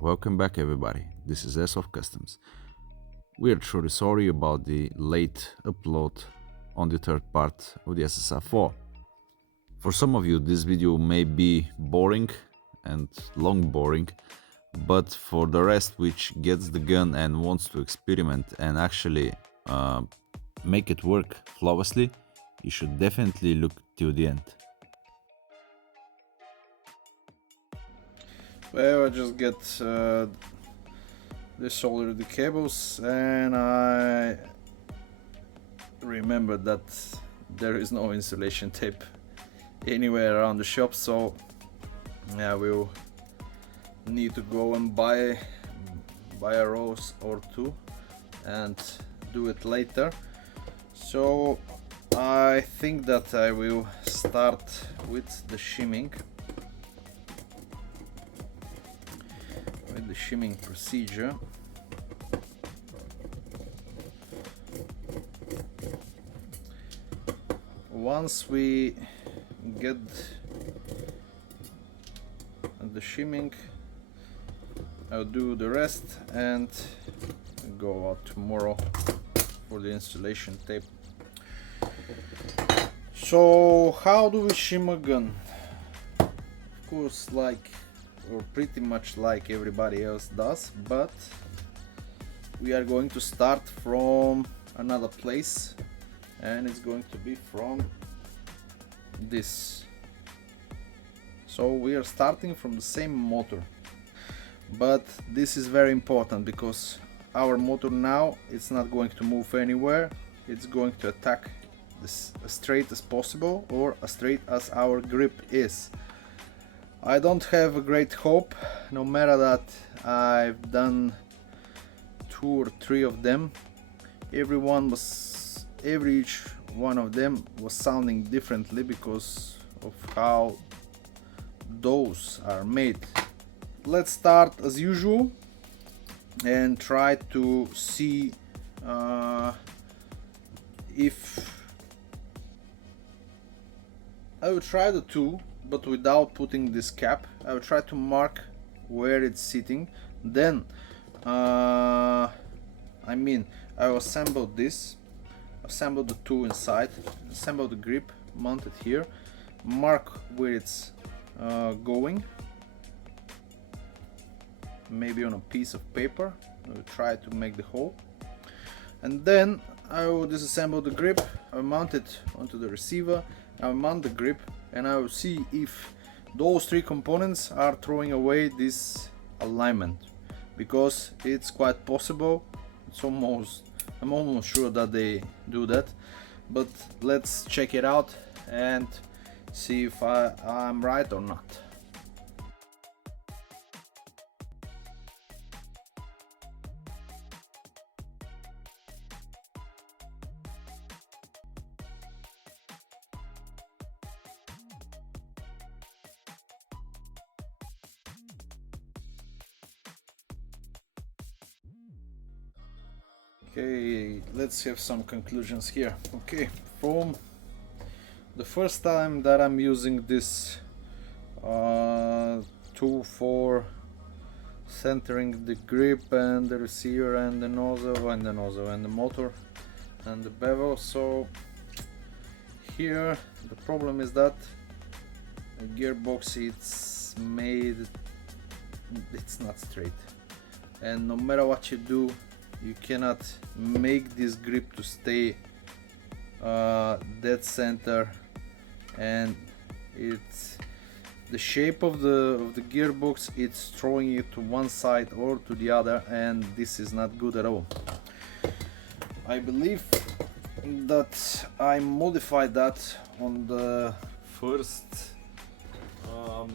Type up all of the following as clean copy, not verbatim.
Welcome back everybody, this is S of Customs. We are truly sorry about the late upload on the third part of the SSR4. For some of you this video may be boring and long boring, but for the rest which gets the gun and wants to experiment and actually make it work flawlessly, you should definitely look till the end. Well, I just get desoldered the cables, and I remember that there is no insulation tape anywhere around the shop, so yeah, we'll need to go and buy a rose or two and do it later. So I think that I will start with the shimming. The shimming procedure. Once we get the shimming, I'll do the rest and go out tomorrow for the installation tape. So how do we shim a gun? Of course, or pretty much like everybody else does, but we are going to start from another place, and it's going to be from this. So we are starting from the same motor, but this is very important because our motor now, it's not going to move anywhere. It's going to attack this as straight as possible, or as straight as our grip is. I don't have a great hope, no matter that I've done 2 or 3 of them. Each one of them was sounding differently because of how those are made. Let's start as usual and try to see if I will try the 2, but without putting this cap. I will try to mark where it's sitting. Then I will assemble this, assemble the 2 inside, assemble the grip, mount it here, mark where it's going, maybe on a piece of paper. I will try to make the hole, and then I will disassemble the grip. I will mount it onto the receiver. I will mount the grip, and I will see if those 3 components are throwing away this alignment, because it's quite possible. I'm almost sure that they do that, but let's check it out and see if I'm right or not. Okay, let's have some conclusions here. Okay, from the first time that I'm using this tool for centering the grip and the receiver and the nozzle and the motor and the bevel, so here the problem is that the gearbox, it's not straight, and no matter what you do, you cannot make this grip to stay dead center, and it's the shape of the gearbox, it's throwing it to one side or to the other, and this is not good at all. I believe that I modified that on the first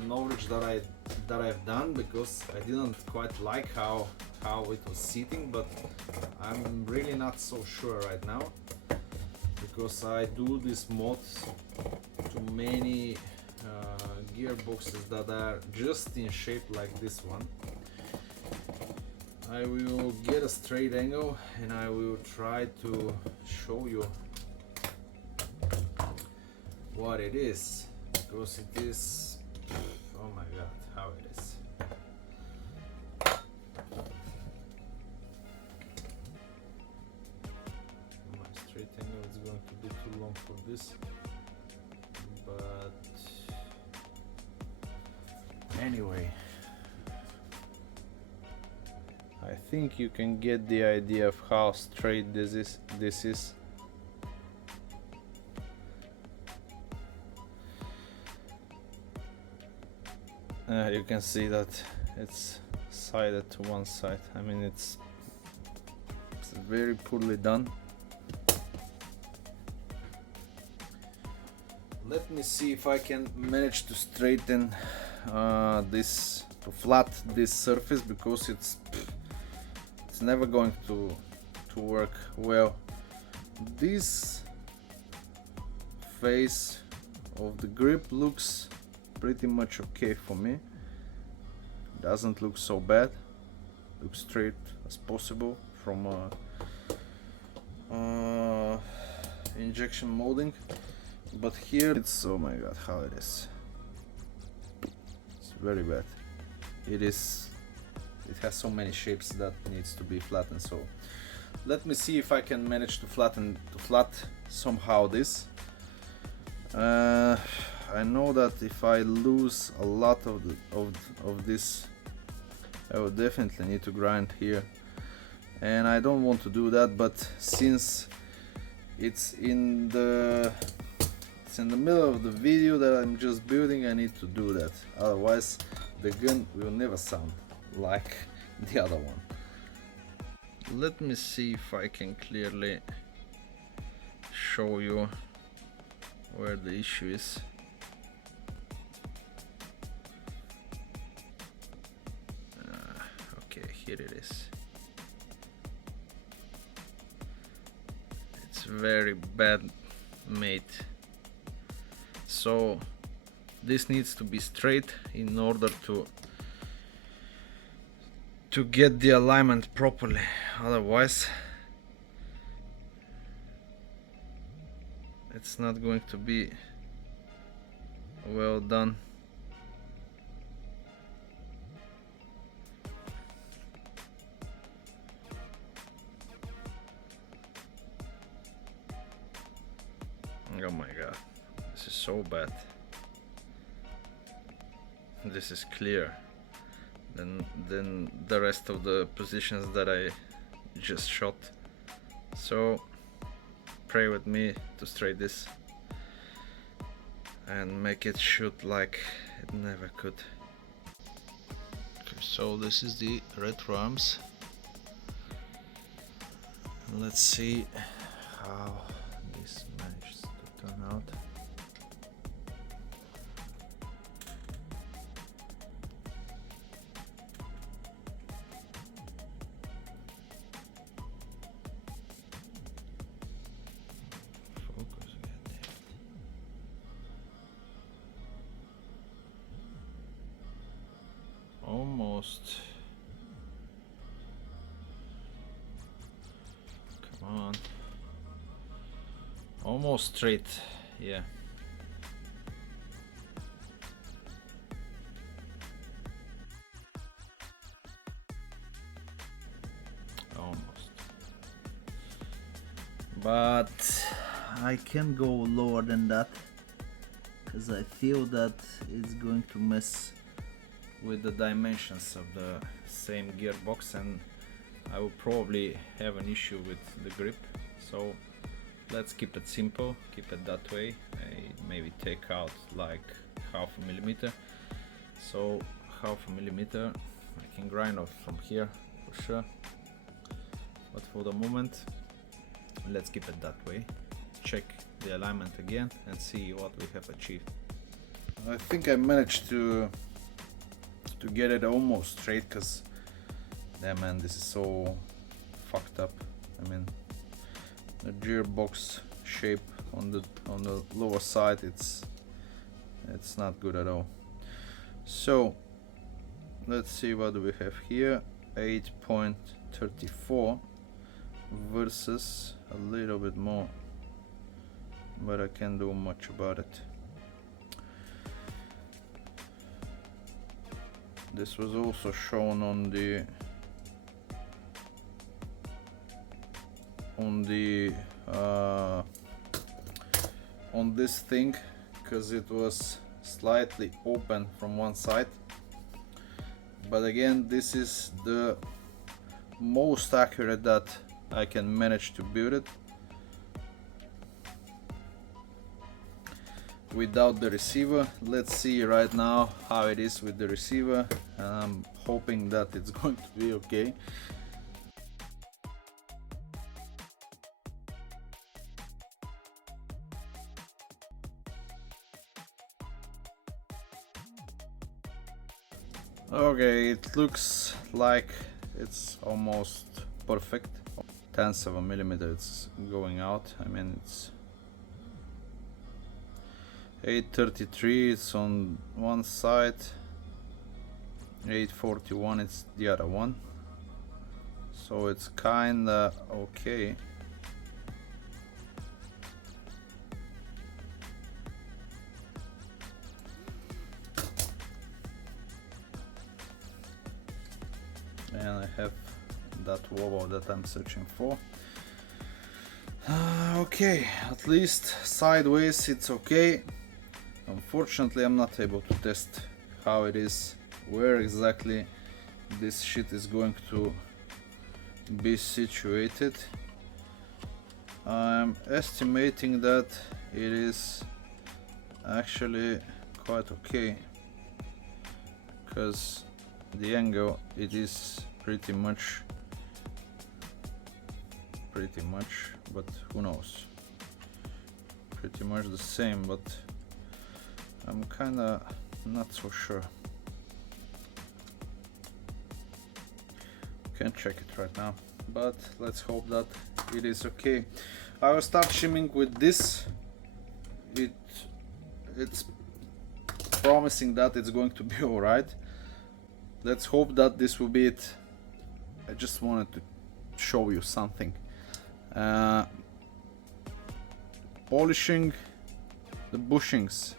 Novritsch that I've done, because I didn't quite like how it was sitting, but I'm really not so sure right now, because I do this mod to many gearboxes that are just in shape like this one. I will get a straight angle and I will try to show you what it is, because it is, oh my god, how it is. Anyway, I think you can get the idea of how straight this is. You can see that it's sided to one side. I mean, it's very poorly done. Let me see if I can manage to straighten this, to flat this surface, because it's never going to work well. This face of the grip looks pretty much okay for me. Doesn't look so bad. Looks straight as possible from injection molding. But here it's, oh my god, how it is. It's very bad. It has so many shapes that needs to be flattened. So let me see if I can manage to flat somehow this. I know that if I lose a lot of this, I will definitely need to grind here, and I don't want to do that, but since it's in the middle of the video that I'm just building, I need to do that, otherwise the gun will never sound like the other one. Let me see if I can clearly show you where the issue is. Okay, here it is. It's very bad made. So this needs to be straight in order to get the alignment properly, otherwise it's not going to be well done. Oh my god, this is so bad. This is clear than the rest of the positions that I just shot. So pray with me to straighten this and make it shoot like it never could. Okay, so this is the retro arms. Let's see how this manages to turn out. Almost. Come on. Almost straight, yeah. Almost. But I can go lower than that, because I feel that it's going to mess with the dimensions of the same gearbox, and I will probably have an issue with the grip. So let's keep it simple, keep it that way. I maybe take out like 0.5 millimeter. So 0.5 millimeter I can grind off from here for sure, but for the moment let's keep it that way. Check the alignment again and see what we have achieved. I think I managed to get it almost straight, because damn man, this is so fucked up. I mean, the gearbox shape on the lower side, it's not good at all. So let's see, what do we have here? 8.34 versus a little bit more, but I can't do much about it. This was also shown on this thing, because it was slightly open from one side. but again, this is the most accurate that I can manage to build it without the receiver. Let's see right now how it is with the receiver, and I'm hoping that it's going to be okay. Okay, it looks like it's almost perfect. 10th of a millimeter it's going out. I mean, it's 833, it's on one side, 841 it's the other one, so it's kinda okay. And I have that wobble that I'm searching for. Okay, at least sideways it's okay. Unfortunately, I'm not able to test how it is, where exactly this shit is going to be situated. I'm estimating that it is actually quite okay, because the angle, it is pretty much, but who knows, pretty much the same, but I'm kinda not so sure. Can't check it right now, but let's hope that it is okay. I will start shimming with this. It's promising that it's going to be alright. Let's hope that this will be it. I just wanted to show you something. Polishing the bushings,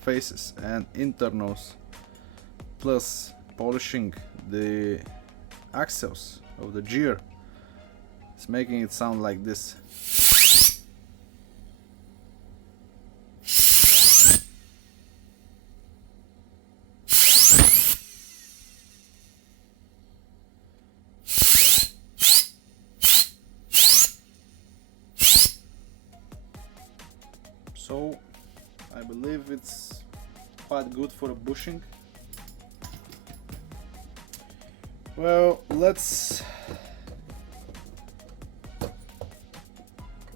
faces and internals, plus polishing the axles of the gear. It's making it sound like this. So I believe it's quite good for a bushing. Well, let's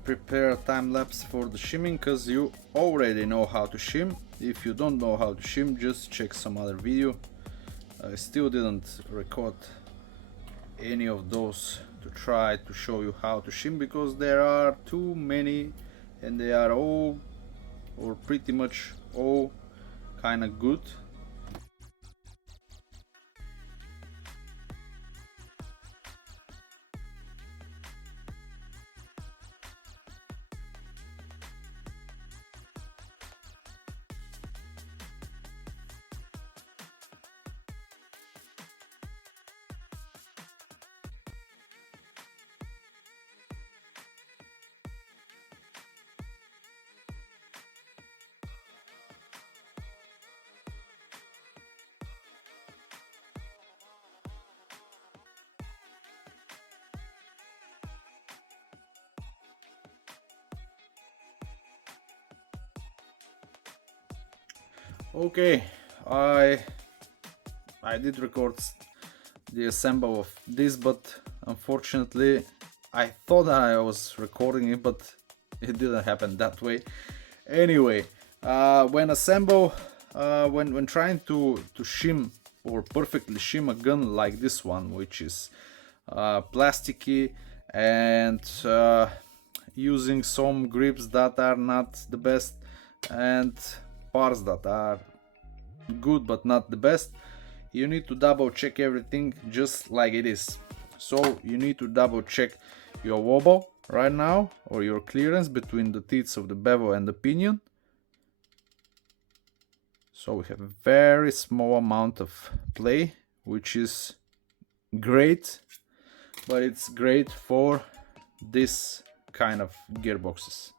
prepare a time lapse for the shimming, because you already know how to shim. If you don't know how to shim, just check some other video. I still didn't record any of those to try to show you how to shim, because there are too many and they are all, or pretty much all, kind of good. Okay, I did record the assemble of this, but unfortunately I thought that I was recording it, but it didn't happen that way. Anyway, when trying to shim or perfectly shim a gun like this one, which is plasticky and using some grips that are not the best and parts that are good but not the best, you need to double check everything just like it is. So you need to double check your wobble right now, or your clearance between the teeth of the bevel and the pinion. So we have a very small amount of play, which is great, but it's great for this kind of gearboxes.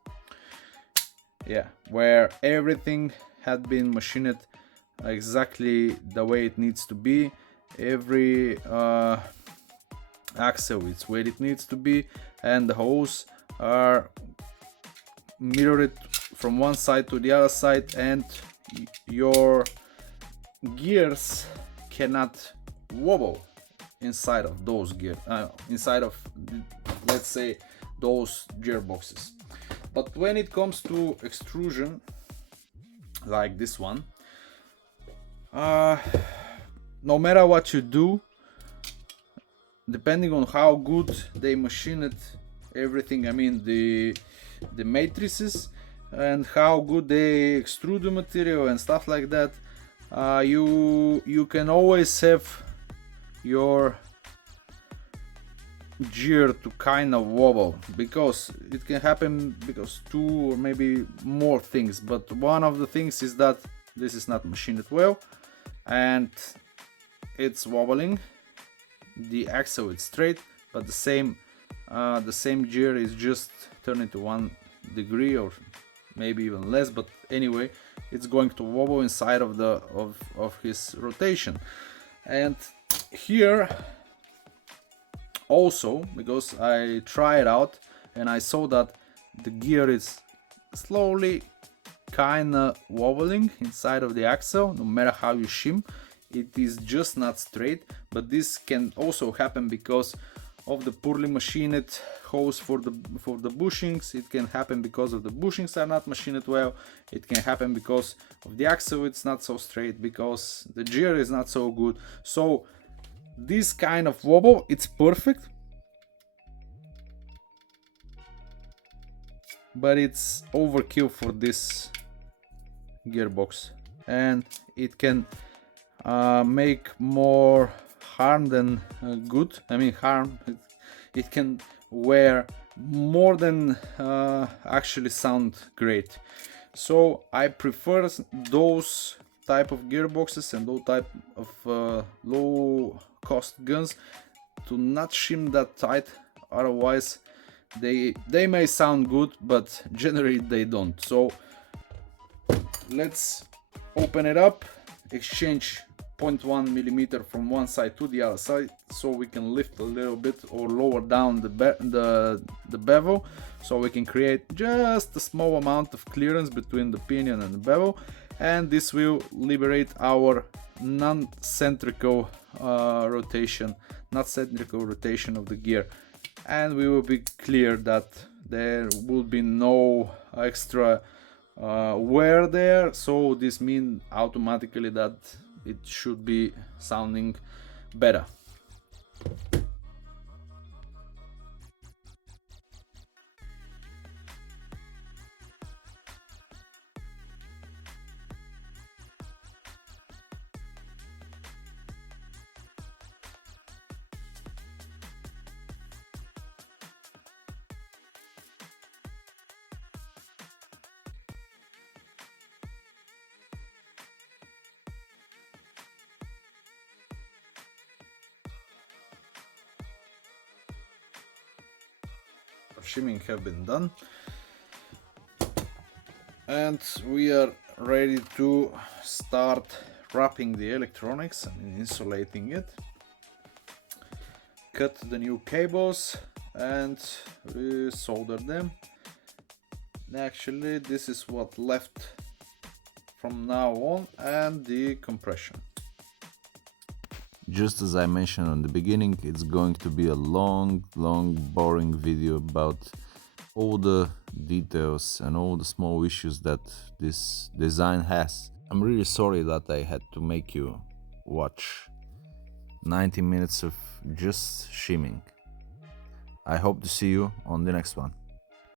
Yeah, where everything had been machined exactly the way it needs to be. Every axle is where it needs to be, and the hose are mirrored from one side to the other side, and your gears cannot wobble inside of those inside of, let's say, those gearboxes. But when it comes to extrusion like this one, no matter what you do, depending on how good they machine it, everything, I mean the matrices, and how good they extrude the material and stuff like that, you can always have your gear to kind of wobble, because it can happen because two or maybe more things. But one of the things is that this is not machined well and it's wobbling. The axle is straight, but the same gear is just turning to 1 degree or maybe even less, but anyway, it's going to wobble inside of the of his rotation. And here also, because I tried out and I saw that the gear is slowly kinda wobbling inside of the axle, no matter how you shim, it is just not straight. But this can also happen because of the poorly machined hose for the bushings. It can happen because of the bushings are not machined well. It can happen because of the axle, it's not so straight, because the gear is not so good. So this kind of wobble, it's perfect, but it's overkill for this gearbox, and it can make more harm than good. I mean harm, it can wear more than actually sound great. So I prefer those type of gearboxes and those type of low cost guns to not shim that tight, otherwise they may sound good, but generally they don't. So let's open it up, exchange 0.1 millimeter from one side to the other side, so we can lift a little bit or lower down the bevel, so we can create just a small amount of clearance between the pinion and the bevel, and this will liberate our non-centrical rotation of the gear, and we will be clear that there will be no extra wear there. So this means automatically that it should be sounding better. Shimming have been done, and we are ready to start wrapping the electronics and insulating it. Cut the new cables and solder them. Actually, this is what left from now on, and the compression. Just as I mentioned in the beginning, it's going to be a long, boring video about all the details and all the small issues that this design has. I'm really sorry that I had to make you watch 90 minutes of just shimming. I hope to see you on the next one.